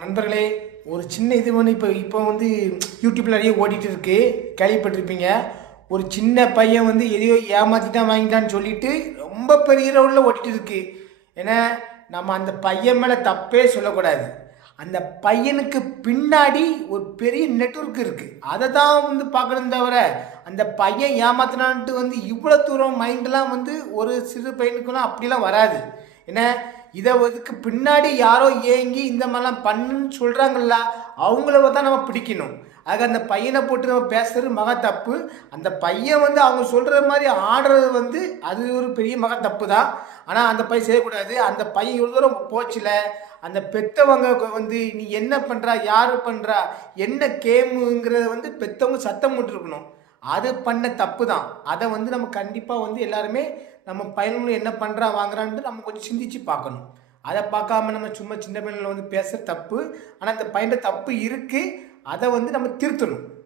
நண்பர்களே ஒரு சின்ன இது வந்து இப்போ இப்போ வந்து யூடியூப்ல நிறைய ஓடிட்டு இருக்கு. கேள்விப்பட்டிருப்பீங்க. ஒரு சின்ன பையன் வந்து எதையோ ஏமாத்திட்டான் வாங்கிட்டான்னு சொல்லிட்டு ரொம்ப பெரிய ரவுண்டில் ஓடிட்டு இருக்கு. ஏன்னா நம்ம அந்த பையன் மேலே தப்பே சொல்லக்கூடாது. அந்த பையனுக்கு பின்னாடி ஒரு பெரிய நெட்வொர்க் இருக்குது அதை தான் வந்து பார்க்கணும் தவிர அந்த பையன் ஏமாத்தினான்ட்டு வந்து இவ்வளோ தூரம் மைண்டெலாம் வந்து ஒரு சிறு பையனுக்குலாம் அப்படிலாம் வராது. ஏன்னா இதை இதுக்கு பின்னாடி யாரோ ஏங்கி இந்த மாதிரிலாம் பண்ணுன்னு சொல்கிறாங்கல்ல அவங்கள தான் நம்ம பிடிக்கணும். ஆக அந்த பையனை போட்டு நம்ம பேசுறது மக தப்பு. அந்த பையன் வந்து அவங்க சொல்கிற மாதிரி ஆடுறது வந்து அது ஒரு பெரிய மக தப்பு தான். ஆனால் அந்த பையன் செய்யக்கூடாது. அந்த பையன் இவ்வளோ தூரம் போச்சில் அந்த பெத்தவங்க வந்து நீ என்ன பண்ணுறா யார் பண்ணுறா என்ன கேமுங்கிறத வந்து பெத்தவங்க சத்தம் போட்டுருக்கணும். அது பண்ண தப்பு தான் அதை வந்து நம்ம கண்டிப்பாக வந்து எல்லாருமே நம்ம பையனும் என்ன பண்ணுறா வாங்குறான்ட்டு நம்ம கொஞ்சம் சிந்திச்சு பார்க்கணும். அதை பார்க்காம நம்ம சும்மா சின்ன பையனில் வந்து பேசுகிற தப்பு ஆனால் அந்த பையன் தப்பு இருக்குது அதை வந்து நம்ம திருத்தணும்.